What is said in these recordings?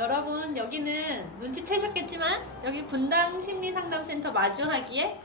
여러분, 여기는 눈치채셨겠지만 여기 분당 심리상담센터 마주하기에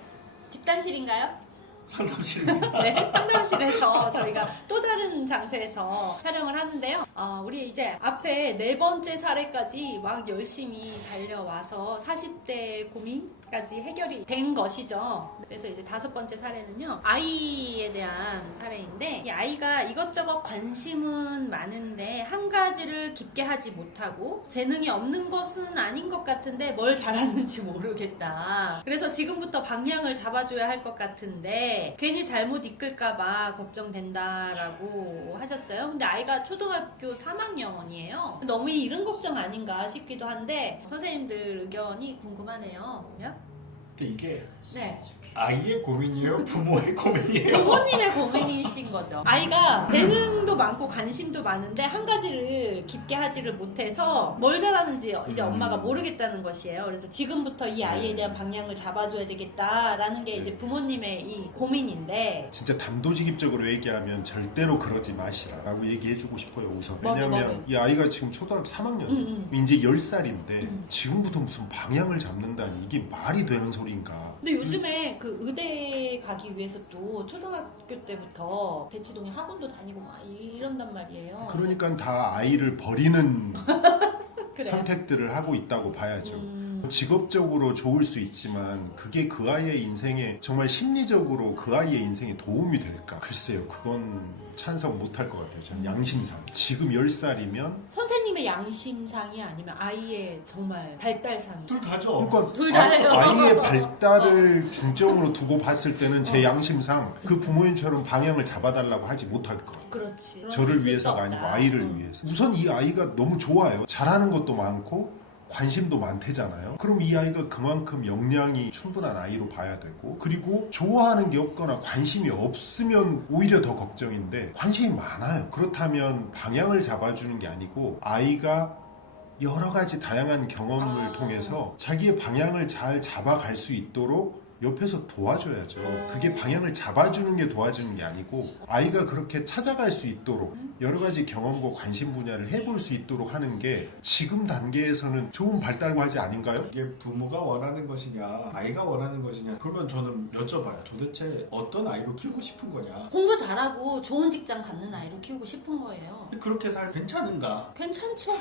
집단실인가요? 상담실입니다. 네, 상담실에서 저희가 또 다른 장소에서 촬영을 하는데요. 우리 이제 앞에 4번째 사례까지 막 열심히 달려와서 40대 고민까지 해결이 된 것이죠. 그래서 이제 5번째 사례는요, 아이에 대한 사례인데, 이 아이가 이것저것 관심은 많은데 한 가지를 깊게 하지 못하고 재능이 없는 것은 아닌 것 같은데 뭘 잘하는지 모르겠다. 그래서 지금부터 방향을 잡아줘야 할 것 같은데 괜히 잘못 이끌까봐 걱정된다라고 하셨어요. 근데 아이가 초등학교 3학년이에요. 너무 이른 걱정 아닌가 싶기도 한데 선생님들 의견이 궁금하네요. 그러면? 근데 이게 네. 아이의 고민이에요? 부모의 고민이에요? 부모님의 고민이신 거죠. 아이가 재능도 많고 관심도 많은데 한 가지를 깊게 하지를 못해서 뭘 잘하는지 이제 엄마가 모르겠다는 것이에요. 그래서 지금부터 이 아이에 대한 방향을 잡아줘야 되겠다라는 게 이제 부모님의 이 고민인데, 진짜 단도직입적으로 얘기하면 절대로 그러지 마시라라고 얘기해주고 싶어요. 우선 왜냐면 맞아요. 이 아이가 지금 초등학교 3학년 이제 10살인데 지금부터 무슨 방향을 잡는다니 이게 말이 되는 소리인가. 근데 요즘에 그 의대 가기 위해서 또 초등학교 때부터 대치동에 학원도 다니고 막 이런단 말이에요. 그러니까 다 아이를 버리는 그래요? 선택들을 하고 있다고 봐야죠. 직업적으로 좋을 수 있지만 그게 그 아이의 인생에 정말 심리적으로 그 아이의 인생에 도움이 될까? 글쎄요, 그건 찬성 못할 것 같아요. 저는 양심상 지금 10살이면 선생님의 양심상이 아니면 아이의 정말 발달상이? 둘 다죠. 그러니까 둘 다예요. 아이의 발달을 중점으로 두고 봤을 때는 제 양심상 그 부모님처럼 방향을 잡아달라고 하지 못할 것 같아요. 그렇지. 저를 위해서가 아니고 아이를 위해서. 우선 이 아이가 너무 좋아요. 잘하는 것도 많고 관심도 많대잖아요. 그럼 이 아이가 그만큼 역량이 충분한 아이로 봐야 되고, 그리고 좋아하는 게 없거나 관심이 없으면 오히려 더 걱정인데 관심이 많아요. 그렇다면 방향을 잡아주는 게 아니고 아이가 여러 가지 다양한 경험을 통해서 자기의 방향을 잘 잡아갈 수 있도록 옆에서 도와줘야죠. 그게 방향을 잡아주는 게 도와주는 게 아니고 아이가 그렇게 찾아갈 수 있도록 여러 가지 경험과 관심 분야를 해볼 수 있도록 하는 게 지금 단계에서는 좋은 발달 과제 아닌가요? 이게 부모가 원하는 것이냐 아이가 원하는 것이냐, 그러면 저는 여쭤봐요. 도대체 어떤 아이로 키우고 싶은 거냐? 공부 잘하고 좋은 직장 갖는 아이로 키우고 싶은 거예요. 그렇게 살 괜찮은가? 괜찮죠?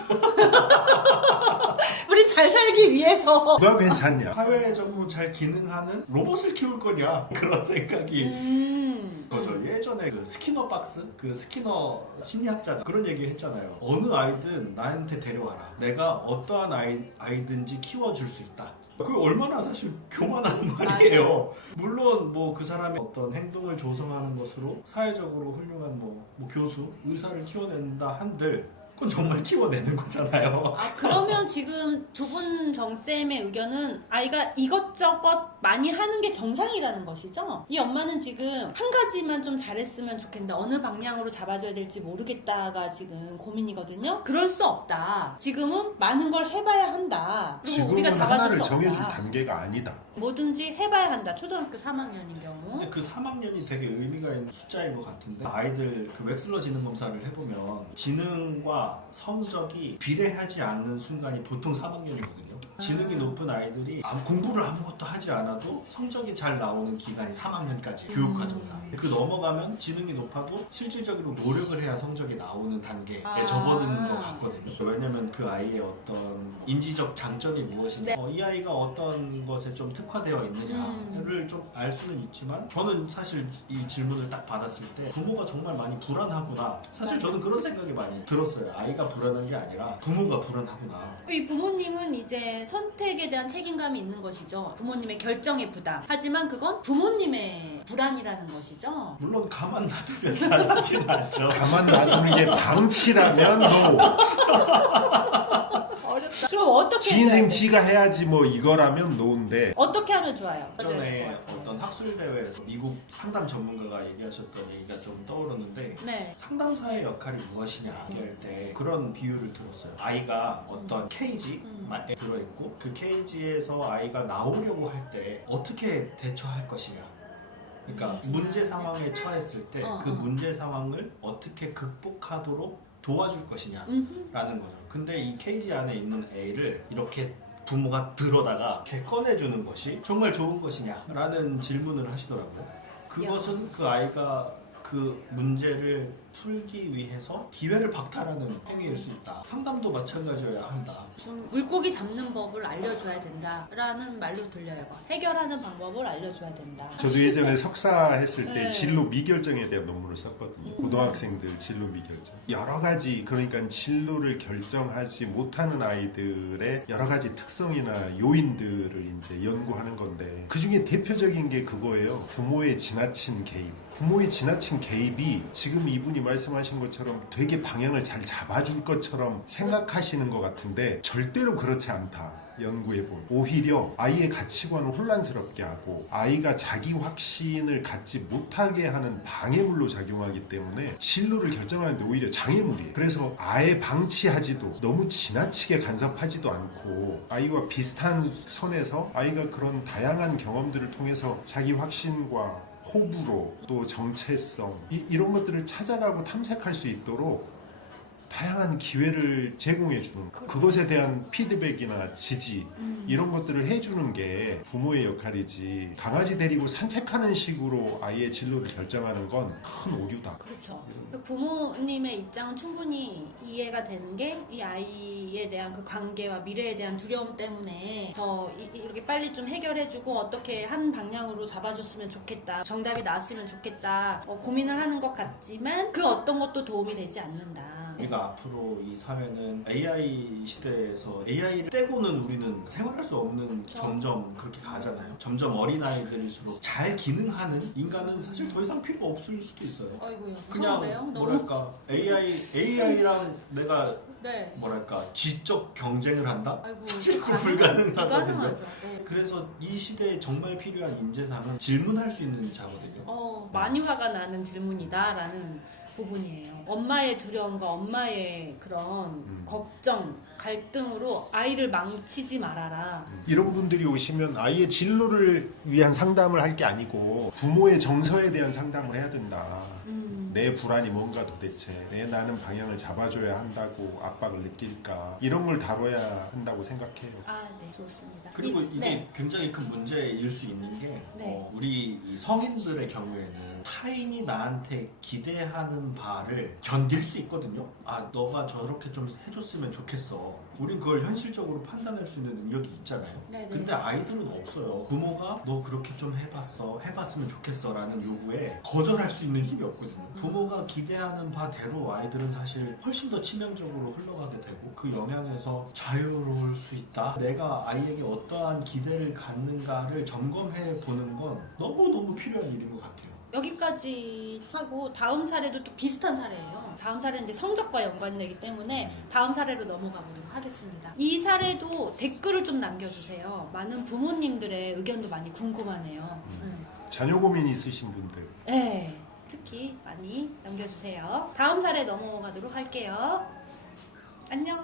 우리 잘 살기 위해서. 누가 괜찮냐? 사회적으로 잘 기능하는 로봇을 키울 거냐? 그런 생각이 거죠. 예전에 그 스키너 박스, 그 스키너 심리학자가 그런 얘기 했잖아요. 어느 아이든 나한테 데려와라. 내가 어떠한 아이든지 키워줄 수 있다. 그게 얼마나 사실 교만한 말이에요. 물론 뭐 그 사람의 어떤 행동을 조성하는 것으로 사회적으로 훌륭한 뭐 교수, 의사를 키워낸다 한들 그건 정말 키워내는 거잖아요. 그러면 지금 두 분 정쌤의 의견은 아이가 이것저것 많이 하는 게 정상이라는 것이죠? 이 엄마는 지금 한 가지만 좀 잘했으면 좋겠는데 어느 방향으로 잡아줘야 될지 모르겠다가 지금 고민이거든요? 그럴 수 없다. 지금은 많은 걸 해봐야 한다. 그리고 우리가 지금은 잡아줄 하나를 수 정해줄 없다. 단계가 아니다. 뭐든지 해봐야 한다. 초등학교 3학년인 경우. 근데 그 3학년이 되게 의미가 있는 숫자인 것 같은데, 아이들 그 웩슬러 지능 검사를 해보면 지능과 성적이 비례하지 않는 순간이 보통 3학년이거든요. 지능이 높은 아이들이 공부를 아무것도 하지 않아도 성적이 잘 나오는 기간이 3학년까지 교육과정상. 그 넘어가면 지능이 높아도 실질적으로 노력을 해야 성적이 나오는 단계에 접어드는 것 같거든요. 왜냐면 그 아이의 어떤 인지적 장점이 무엇이냐, 이 아이가 어떤 것에 좀 특화되어 있느냐를 좀 알 수는 있지만, 저는 사실 이 질문을 딱 받았을 때 부모가 정말 많이 불안하구나. 사실 저는 그런 생각이 많이 들었어요. 아이가 불안한 게 아니라 부모가 불안하구나. 이 부모님은 이제 선택에 대한 책임감이 있는 것이죠. 부모님의 결정의 부담. 하지만 그건 부모님의 불안이라는 것이죠. 물론 가만 놔두면 잘하진 않죠. 가만 놔두는 게 방치라면 어렵다. 그럼 어떻게 지 해야 인생 돼? 지가 해야지 뭐 이거라면 노인데. 어떻게 하면 좋아요? 전에 어떤 학술 대회에서 미국 상담 전문가가 얘기하셨던 얘기가 좀 떠오르는데, 네. 상담사의 역할이 무엇이냐 얘기할 때 그런 비유를 들었어요. 아이가 어떤 케이지에 들어있고 그 케이지에서 아이가 나오려고 할 때 어떻게 대처할 것이냐. 그러니까 문제 상황에 처했을 때 그 문제 상황을 어떻게 극복하도록 도와줄 것이냐 음흠. 라는 거죠. 근데 이 케이지 안에 있는 애를 이렇게 부모가 들어다가 이렇게 꺼내주는 것이 정말 좋은 것이냐 라는 질문을 하시더라고요. 그것은 그 아이가 그 문제를 풀기 위해서 기회를 박탈하는 행위일 수 있다. 상담도 마찬가지여야 한다. 좀 물고기 잡는 법을 알려줘야 된다라는 말로 들려요. 해결하는 방법을 알려줘야 된다. 저도 예전에 석사 했을 때 네. 진로 미결정에 대한 논문을 썼거든요. 고등학생들 진로 미결정. 여러 가지 그러니까 진로를 결정하지 못하는 아이들의 여러 가지 특성이나 요인들을 이제 연구하는 건데 그 중에 대표적인 게 그거예요. 부모의 지나친 개입. 부모의 지나친 개입이 지금 이분이 말씀하신 것처럼 되게 방향을 잘 잡아줄 것처럼 생각하시는 것 같은데 절대로 그렇지 않다. 연구해보면 오히려 아이의 가치관을 혼란스럽게 하고 아이가 자기 확신을 갖지 못하게 하는 방해물로 작용하기 때문에 진로를 결정하는데 오히려 장애물이에요. 그래서 아예 방치하지도 너무 지나치게 간섭하지도 않고 아이와 비슷한 선에서 아이가 그런 다양한 경험들을 통해서 자기 확신과 호불호 또 정체성 이런 것들을 찾아가고 탐색할 수 있도록 다양한 기회를 제공해 주는 그것에 대한 피드백이나 지지 이런 것들을 해주는 게 부모의 역할이지 강아지 데리고 산책하는 식으로 아이의 진로를 결정하는 건 큰 오류다. 그렇죠. 부모님의 입장은 충분히 이해가 되는 게 이 아이에 대한 그 관계와 미래에 대한 두려움 때문에 더 이렇게 빨리 좀 해결해주고 어떻게 한 방향으로 잡아줬으면 좋겠다. 정답이 나왔으면 좋겠다. 고민을 하는 것 같지만 그 어떤 것도 도움이 되지 않는다. 우리가 앞으로 이 사회는 AI 시대에서 AI를 떼고는 우리는 생활할 수 없는 그렇죠. 점점 그렇게 가잖아요. 점점 어린아이들일수록 잘 기능하는 인간은 사실 더 이상 필요 없을 수도 있어요. 아이고요. 그냥 무서운데요? 너무. 뭐랄까 AI랑 내가 네. 뭐랄까 지적 경쟁을 한다? 아이고. 사실 그건 불가능하거든요. 불가능하죠. 네. 그래서 이 시대에 정말 필요한 인재상은 질문할 수 있는 자거든요. 많이 화가 나는 질문이다라는 부분이에요. 엄마의 두려움과 엄마의 그런 걱정, 갈등으로 아이를 망치지 말아라. 이런 분들이 오시면 아이의 진로를 위한 상담을 할 게 아니고 부모의 정서에 대한 상담을 해야 된다. 내 불안이 뭔가 도대체 내 나는 방향을 잡아줘야 한다고 압박을 느낄까 이런 걸 다뤄야 한다고 생각해요. 네, 좋습니다. 그리고 이게 네. 굉장히 큰 문제일 수 있는 게 네. 우리 이 성인들의 경우에는 타인이 나한테 기대하는 바를 견딜 수 있거든요. 너가 저렇게 좀 해줬으면 좋겠어. 우린 그걸 현실적으로 판단할 수 있는 능력이 있잖아요. 네네. 근데 아이들은 없어요. 부모가 너 그렇게 좀 해봤으면 좋겠어 라는 요구에 거절할 수 있는 힘이 없거든요. 부모가 기대하는 바대로 아이들은 사실 훨씬 더 치명적으로 흘러가게 되고 그 영향에서 자유로울 수 있다. 내가 아이에게 어떠한 기대를 갖는가를 점검해 보는 건 너무너무 필요한 일인 것 같아요. 여기까지 하고 다음 사례도 또 비슷한 사례예요. 다음 사례는 이제 성적과 연관되기 때문에 다음 사례로 넘어가 보도록 하겠습니다. 이 사례도 댓글을 좀 남겨주세요. 많은 부모님들의 의견도 많이 궁금하네요. 자녀 고민이 있으신 분들 네, 특히 많이 남겨주세요. 다음 사례 넘어가도록 할게요. 안녕.